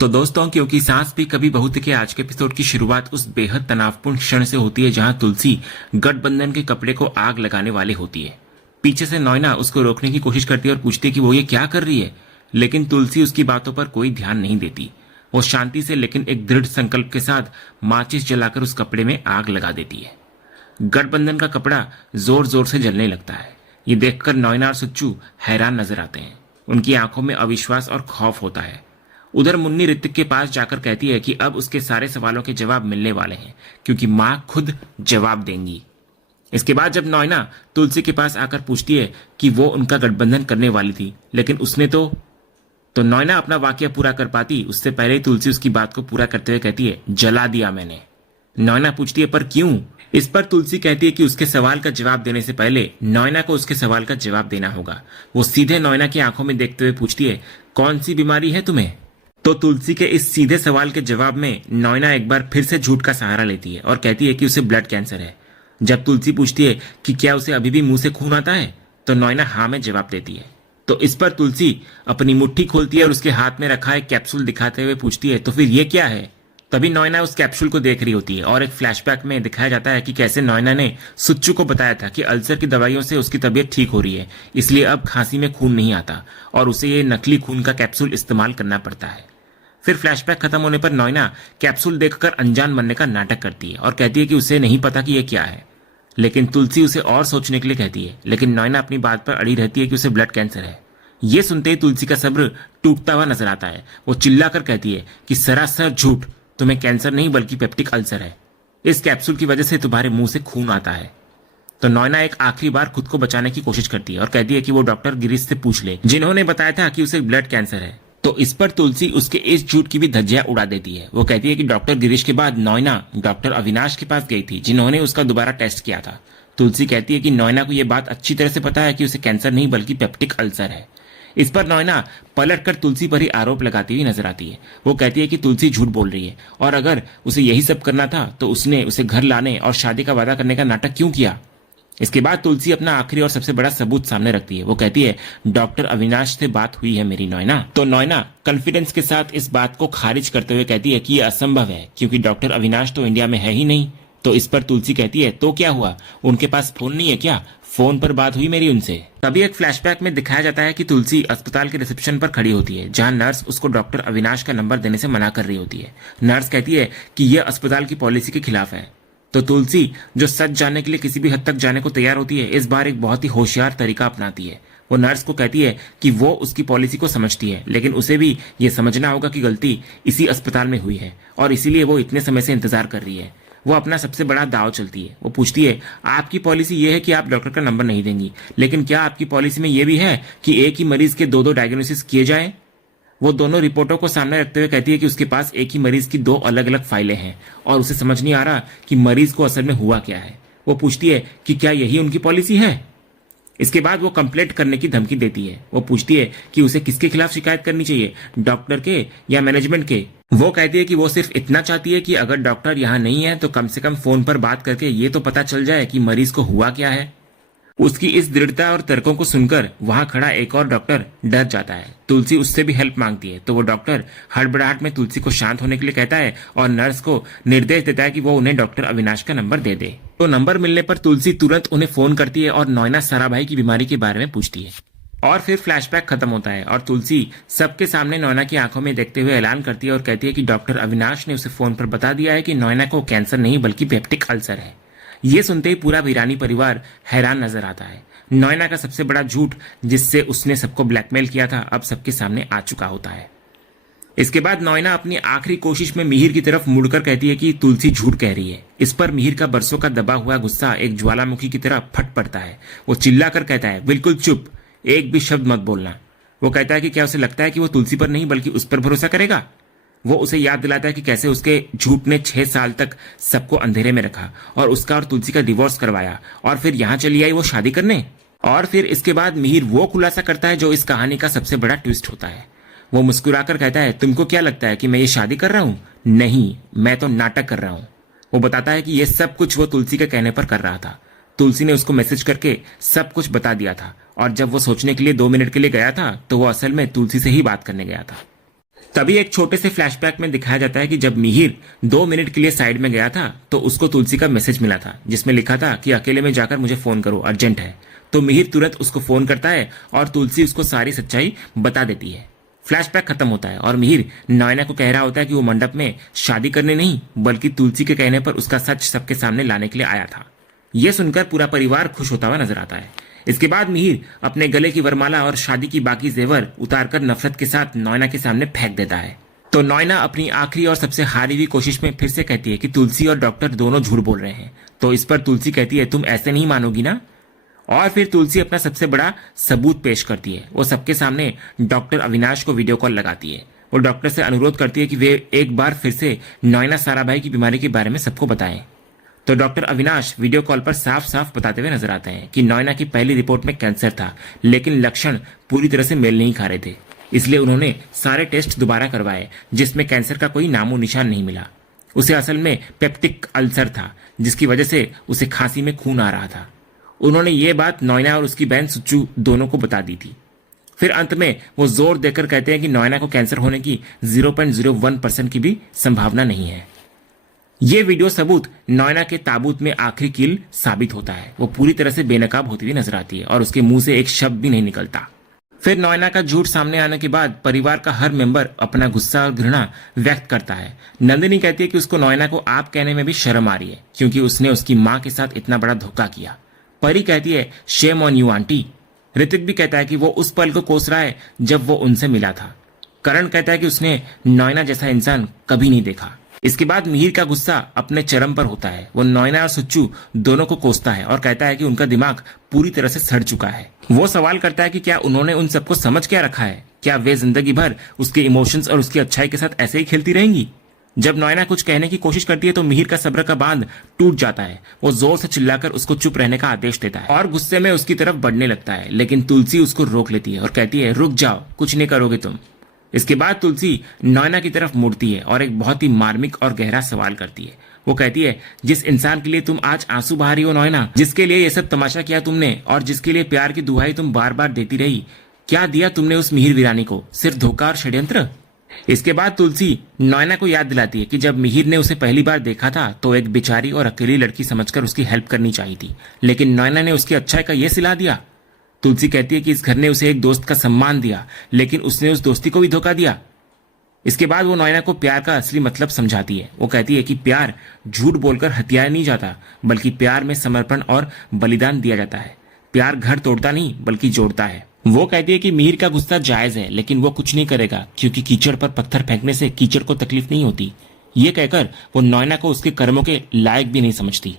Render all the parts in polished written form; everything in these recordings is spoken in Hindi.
तो दोस्तों, क्योंकि सांस भी कभी बहू थी के आज के एपिसोड की शुरुआत उस बेहद तनावपूर्ण क्षण से होती है जहां तुलसी गठबंधन के कपड़े को आग लगाने वाली होती है। पीछे से नॉयना उसको रोकने की कोशिश करती है और पूछती है कि वो ये क्या कर रही है, लेकिन तुलसी उसकी बातों पर कोई ध्यान नहीं देती। वो शांति से लेकिन एक दृढ़ संकल्प के साथ माचिस जलाकर उस कपड़े में आग लगा देती है। गठबंधन का कपड़ा जोर जोर से जलने लगता है। ये देखकर नॉयना और सुच्चू हैरान नजर आते हैं। उनकी आंखों में अविश्वास और खौफ होता है। उधर मुन्नी ऋतिक के पास जाकर कहती है कि अब उसके सारे सवालों के जवाब मिलने वाले हैं, क्योंकि माँ खुद जवाब देंगी। इसके बाद जब नॉयना तुलसी के पास आकर पूछती है कि वो उनका गठबंधन करने वाली थी, लेकिन उसने तो नॉयना अपना वाक्य पूरा कर पाती उससे पहले ही तुलसी उसकी बात को पूरा करते हुए कहती है, जला दिया मैंने। नॉयना पूछती है, पर क्यों? इस पर तुलसी कहती है कि उसके सवाल का जवाब देने से पहले नॉयना को उसके सवाल का जवाब देना होगा। वो सीधे नॉयना की आंखों में देखते हुए पूछती है, कौन सी बीमारी है तुम्हें? तो तुलसी के इस सीधे सवाल के जवाब में नॉयना एक बार फिर से झूठ का सहारा लेती है और कहती है कि उसे ब्लड कैंसर है। जब तुलसी पूछती है कि क्या उसे अभी भी मुंह से खून आता है, तो नॉयना हाँ में जवाब देती है। तो इस पर तुलसी अपनी मुट्ठी खोलती है और उसके हाथ में रखा एक कैप्सूल दिखाते हुए पूछती है, तो फिर ये क्या है? तभी नॉयना उस कैप्सूल को देख रही होती है और एक फ्लैशबैक में दिखाया जाता है कि कैसे नॉयना ने सुच्चू को बताया था कि अल्सर की दवाइयों से उसकी तबीयत ठीक हो रही है, इसलिए अब खांसी में खून नहीं आता और उसे ये नकली खून का कैप्सूल इस्तेमाल करना पड़ता है। फिर फ्लैशबैक खत्म होने पर नॉयना कैप्सूल देखकर अनजान बनने का नाटक करती है और कहती है कि उसे नहीं पता कि यह क्या है, लेकिन तुलसी उसे और सोचने के लिए कहती है। लेकिन नॉयना अपनी बात पर अड़ी रहती है कि उसे ब्लड कैंसर है। ये सुनते ही तुलसी का सब्र टूटता हुआ नजर आता है। वो चिल्लाकर कहती है कि सरासर झूठ, तुम्हें कैंसर नहीं बल्कि पेप्टिक अल्सर है। इस कैप्सूल की वजह से तुम्हारे मुंह से खून आता है। तो नॉयना एक आखिरी बार खुद को बचाने की कोशिश करती है और कहती है कि वो डॉक्टर गिरीश से पूछ ले जिन्होंने बताया था कि उसे ब्लड कैंसर है। तो इस पर तुलसी उसके इस झूठ की भी धज्जियां उड़ा देती है। वो कहती है कि डॉक्टर गिरीश के बाद नॉयना डॉक्टर अविनाश के पास गई थी जिन्होंने उसका दोबारा टेस्ट किया था। तुलसी कहती है कि नॉयना को यह बात अच्छी तरह से पता है कि उसे कैंसर नहीं बल्कि पेप्टिक अल्सर है। इस पर नॉयना पलटकर तुलसी पर ही आरोप लगाती हुई नजर आती है। वो कहती है कि तुलसी झूठ बोल रही है और अगर उसे यही सब करना था तो उसने उसे घर लाने और शादी का वादा करने का नाटक क्यों किया। इसके बाद तुलसी अपना आखिरी और सबसे बड़ा सबूत सामने रखती है। वो कहती है, डॉक्टर अविनाश से बात हुई है मेरी नॉयना। तो नॉयना कॉन्फिडेंस के साथ इस बात को खारिज करते हुए कहती है कि यह असंभव है, क्योंकि डॉक्टर अविनाश तो इंडिया में है ही नहीं। तो इस पर तुलसी कहती है, तो क्या हुआ, उनके पास फोन नहीं है क्या? फोन पर बात हुई मेरी उनसे। तभी एक फ्लैशबैक में दिखाया जाता है कि तुलसी अस्पताल के रिसेप्शन पर खड़ी होती है, जहां नर्स उसको डॉक्टर अविनाश का नंबर देने से मना कर रही होती है। नर्स कहती है कि यह अस्पताल की पॉलिसी के खिलाफ है। तो तुलसी, जो सच जानने के लिए किसी भी हद तक जाने को तैयार होती है, इस बार एक बहुत ही होशियार तरीका अपनाती है। वो नर्स को कहती है कि वो उसकी पॉलिसी को समझती है, लेकिन उसे भी ये समझना होगा कि गलती इसी अस्पताल में हुई है और इसीलिए वो इतने समय से इंतजार कर रही है। वो अपना सबसे बड़ा दाव चलती है। वो पूछती है, आपकी पॉलिसी ये है कि आप डॉक्टर का नंबर नहीं देंगी, लेकिन क्या आपकी पॉलिसी में ये भी है कि एक ही मरीज के दो डायग्नोसिस किए जाए? वो दोनों रिपोर्टों को सामने रखते हुए कहती है कि उसके पास एक ही मरीज की दो अलग अलग फाइलें हैं और उसे समझ नहीं आ रहा कि मरीज को असल में हुआ क्या है। वो पूछती है कि क्या यही उनकी पॉलिसी है। इसके बाद वो कंप्लेंट करने की धमकी देती है। वो पूछती है कि उसे किसके खिलाफ शिकायत करनी चाहिए, डॉक्टर के या मैनेजमेंट के। वो कहती है कि वो सिर्फ इतना चाहती है कि अगर डॉक्टर यहाँ नहीं है तो कम से कम फोन पर बात करके ये तो पता चल जाए कि मरीज को हुआ क्या है। उसकी इस दृढ़ता और तर्कों को सुनकर वहां खड़ा एक और डॉक्टर डर जाता है। तुलसी उससे भी हेल्प मांगती है, तो वो डॉक्टर हड़बड़ाहट में तुलसी को शांत होने के लिए कहता है और नर्स को निर्देश देता है कि वो उन्हें डॉक्टर अविनाश का नंबर दे दे। तो नंबर मिलने पर तुलसी तुरंत उन्हें फोन करती है और नॉयना साराभाई की बीमारी के बारे में पूछती है। और फिर फ्लैशबैक खत्म होता है और तुलसी सबके सामने नॉयना की आंखों में देखते हुए ऐलान करती है और कहती है कि डॉक्टर अविनाश ने उसे फोन पर बता दिया है कि नॉयना को कैंसर नहीं बल्कि पेप्टिक अल्सर है। ये सुनते ही पूरा वीरानी परिवार हैरान नजर आता है। नॉयना का सबसे बड़ा झूठ, जिससे उसने सबको ब्लैकमेल किया था, अब सबके सामने आ चुका होता है। इसके बाद नॉयना अपनी आखिरी कोशिश में मिहिर की तरफ मुड़कर कहती है कि तुलसी झूठ कह रही है। इस पर मिहिर का बरसों का दबा हुआ गुस्सा एक ज्वालामुखी की तरह फट पड़ता है। वो चिल्लाकर कहता है, बिल्कुल चुप, एक भी शब्द मत बोलना। वो कहता है कि क्या उसे लगता है कि वो तुलसी पर नहीं बल्कि उस पर भरोसा करेगा। वो उसे याद दिलाता है कि कैसे उसके झूठ ने 6 साल तक सबको अंधेरे में रखा और उसका और तुलसी का डिवोर्स करवाया और फिर यहाँ चली आई वो शादी करने। और फिर इसके बाद मिहिर वो खुलासा करता है जो इस कहानी का सबसे बड़ा ट्विस्ट होता है। वो मुस्कुराकर कहता है, तुमको क्या लगता है कि मैं ये शादी कर रहा हूँ? नहीं, मैं तो नाटक कर रहा हूँ। वो बताता है कि ये सब कुछ वो तुलसी के कहने पर कर रहा था। तुलसी ने उसको मैसेज करके सब कुछ बता दिया था और जब वो सोचने के लिए 2 मिनट के लिए गया था तो वो असल में तुलसी से ही बात करने गया था। तभी एक छोटे से फ्लैशबैक में दिखाया जाता है कि जब मिहिर 2 मिनट के लिए साइड में गया था तो उसको तुलसी का मैसेज मिला था जिसमें लिखा था कि अकेले में जाकर मुझे फोन करो, अर्जेंट है। तो मिहिर तुरंत उसको फोन करता है और तुलसी उसको सारी सच्चाई बता देती है। फ्लैशबैक खत्म होता है और मिहिर नयना को कह रहा होता है कि वो मंडप में शादी करने नहीं बल्कि तुलसी के कहने पर उसका सच सबके सामने लाने के लिए आया था। यह सुनकर पूरा परिवार खुश होता हुआ नजर आता है। इसके बाद मिहिर अपने गले की वरमाला और शादी की बाकी जेवर उतारकर नफरत के साथ नयना के सामने फेंक देता है। तो नयना अपनी आखिरी और सबसे हारी हुई कोशिश में फिर से कहती है कि तुलसी और डॉक्टर दोनों झूठ बोल रहे हैं। तो इस पर तुलसी कहती है तुम ऐसे नहीं मानोगी ना। और फिर तुलसी अपना सबसे बड़ा सबूत पेश करती है। वो सबके सामने डॉक्टर अविनाश को वीडियो कॉल लगाती है। वो डॉक्टर से अनुरोध करती है कि वे एक बार फिर से नयना साराभाई की बीमारी के बारे में सबको बताएं। तो डॉक्टर अविनाश वीडियो कॉल पर साफ साफ बताते हुए नजर आते हैं कि नयना की पहली रिपोर्ट में कैंसर था, लेकिन लक्षण पूरी तरह से मेल नहीं खा रहे थे। इसलिए उन्होंने सारे टेस्ट दोबारा करवाए जिसमें कैंसर का कोई नामो निशान नहीं मिला। उसे असल में पेप्टिक अल्सर था जिसकी वजह से उसे खांसी में खून आ रहा था। उन्होंने ये बात नयना और उसकी बहन सुच्चू दोनों को बता दी थी। फिर अंत में वो जोर देकर कहते हैं कि नयना को कैंसर होने की 0.01% की भी संभावना नहीं है। ये वीडियो सबूत नयना के ताबूत में आखिरी कील साबित होता है। वो पूरी तरह से बेनकाब होती हुई नजर आती है और उसके मुंह से एक शब्द भी नहीं निकलता। फिर नयना का झूठ सामने आने के बाद परिवार का हर मेंबर अपना गुस्सा और घृणा व्यक्त करता है। नंदिनी कहती है कि उसको नयना को आप कहने में भी शर्म आ रही है क्योंकि उसने उसकी माँ के साथ इतना बड़ा धोखा किया। परी कहती है shame on you aunty. Hrithik भी कहता है कि वो उस पल को कोस रहा है जब वो उनसे मिला था। करण कहता है कि उसने नयना जैसा इंसान कभी नहीं देखा। इसके बाद मिहिर का गुस्सा अपने चरम पर होता है। वो नयना और सुच्चू दोनों को कोसता है और कहता है कि उनका दिमाग पूरी तरह से सड़ चुका है। वो सवाल करता है कि क्या उन्होंने उन सबको समझ क्या रखा है? क्या वे जिंदगी भर उसके इमोशंस और उसकी अच्छाई के साथ ऐसे ही खेलती रहेंगी? जब नयना कुछ कहने की कोशिश करती है तो मिहिर का सब्र का बांध टूट जाता है। वो जोर से चिल्लाकर उसको चुप रहने का आदेश देता है और गुस्से में उसकी तरफ बढ़ने लगता है, लेकिन तुलसी उसको रोक लेती है और कहती है रुक जाओ, कुछ नहीं करोगे तुम। इसके बाद तुलसी नयना की तरफ मुड़ती है और एक बहुत ही मार्मिक और गहरा सवाल करती है। वो कहती है जिस इंसान के लिए तुम आज आंसू बहा रही हो नयना, जिसके लिए ये सब तमाशा किया तुमने और जिसके लिए प्यार की दुहाई तुम बार बार देती रही, क्या दिया तुमने उस मिहिर वीरानी को? सिर्फ धोखा और षड्यंत्र। इसके बाद तुलसी नयना को याद दिलाती है कि जब मिहिर ने उसे पहली बार देखा था तो एक बेचारी और अकेली लड़की समझकर उसकी हेल्प करनी चाहिए थी, लेकिन नयना ने उसकी अच्छाई का यह सिला दिया। तुलसी कहती है कि इस घर ने उसे एक दोस्त का सम्मान दिया, लेकिन उसने उस दोस्ती को भी धोखा दिया। इसके बाद वो नयना को प्यार का असली मतलब समझाती है। वो कहती है कि प्यार झूठ बोलकर हथियाया नहीं जाता, बल्कि प्यार में समर्पण और बलिदान दिया जाता है। प्यार घर तोड़ता नहीं बल्कि जोड़ता है। वो कहती है कि मिहिर का गुस्सा जायज है, लेकिन वो कुछ नहीं करेगा क्योंकि कीचड़ पर पत्थर फेंकने से कीचड़ को तकलीफ नहीं होती। ये कहकर वो नयना को उसके कर्मों के लायक भी नहीं समझती।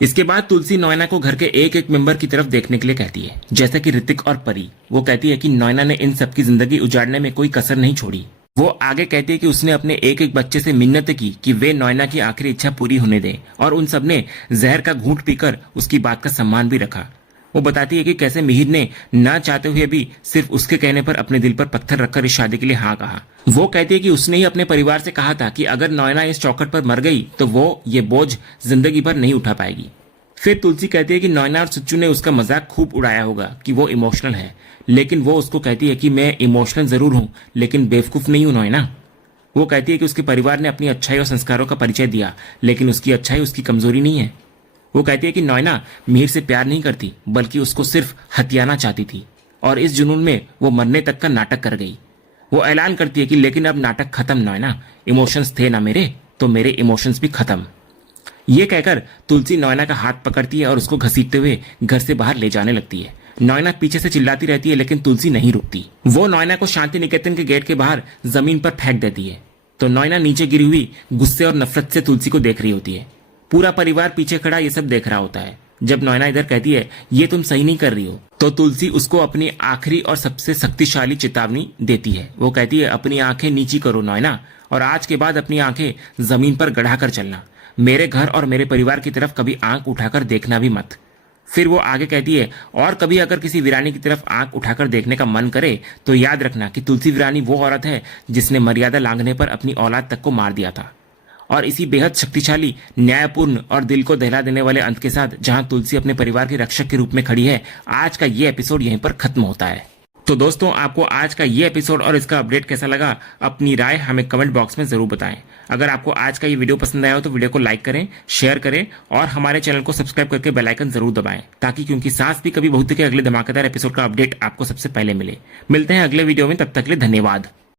इसके बाद तुलसी नयना को घर के एक एक मेंबर की तरफ देखने के लिए कहती है, जैसे कि ऋतिक और परी। वो कहती है कि नयना ने इन सबकी जिंदगी उजाड़ने में कोई कसर नहीं छोड़ी। वो आगे कहती है कि उसने अपने एक एक बच्चे से मिन्नत की कि वे नयना की आखिरी इच्छा पूरी होने दें, और उन सब ने जहर का घूंट पीकर उसकी बात का सम्मान भी रखा। वो बताती है कि कैसे मिहिर ने ना चाहते हुए भी सिर्फ उसके कहने पर अपने दिल पर पत्थर रखकर इस शादी के लिए हाँ कहा। वो कहती है कि उसने ही अपने परिवार से कहा था कि अगर नयना इस चौखट पर मर गई तो वो ये बोझ जिंदगी भर नहीं उठा पाएगी। फिर तुलसी कहती है कि नयना और सुच्चू ने उसका मजाक खूब उड़ाया होगा कि वो इमोशनल है, लेकिन वो उसको कहती है कि मैं इमोशनल जरूर हूं लेकिन बेवकूफ नहीं हूं नयना। वो कहती है कि उसके परिवार ने अपनी अच्छाई और संस्कारों का परिचय दिया, लेकिन उसकी अच्छाई उसकी कमजोरी नहीं है। वो कहती है कि नयना मिहिर से प्यार नहीं करती बल्कि उसको सिर्फ हथियाना चाहती थी, और इस जुनून में वो मरने तक का नाटक कर गई। वो ऐलान करती है कि लेकिन अब नाटक खत्म नयना, इमोशंस थे ना मेरे, तो मेरे इमोशंस भी खत्म। ये कहकर तुलसी नयना का हाथ पकड़ती है और उसको घसीटते हुए घर से बाहर ले जाने लगती है। नयना पीछे से चिल्लाती रहती है, लेकिन तुलसी नहीं रुकती। वो नयना को शांति निकेतन के गेट के बाहर जमीन पर फेंक देती है। तो नयना नीचे गिरी हुई गुस्से और नफरत से तुलसी को देख रही होती है। पूरा परिवार पीछे खड़ा ये सब देख रहा होता है। जब नयना इधर कहती है ये तुम सही नहीं कर रही हो, तो तुलसी उसको अपनी आखिरी और सबसे शक्तिशाली चेतावनी देती है। वो कहती है अपनी आंखें नीची करो नयना, और आज के बाद अपनी आंखें जमीन पर गड़ा कर चलना। मेरे घर और मेरे परिवार की तरफ कभी आंख उठाकर देखना भी मत। फिर वो आगे कहती है और कभी अगर किसी वीरानी की तरफ आंख उठाकर देखने का मन करे तो याद रखना कि तुलसी वीरानी वो औरत है जिसने मर्यादा लांघने पर अपनी औलाद तक को मार दिया था। और इसी बेहद शक्तिशाली, न्यायपूर्ण और दिल को दहला देने वाले अंत के साथ जहां तुलसी अपने परिवार के रक्षक के रूप में खड़ी है, आज का ये एपिसोड यहीं पर खत्म होता है। तो दोस्तों, आपको आज का ये एपिसोड और इसका अपडेट कैसा लगा, अपनी राय हमें कमेंट बॉक्स में जरूर बताएं। अगर आपको आज का ये वीडियो पसंद आया हो तो वीडियो को लाइक करें, शेयर करें और हमारे चैनल को सब्सक्राइब करके बेल आइकन जरूर दबाएं, ताकि क्योंकि सास भी कभी बहुत के अगले धमाकेदार एपिसोड का अपडेट आपको सबसे पहले मिले। मिलते हैं अगले वीडियो में, तब तक के लिए धन्यवाद।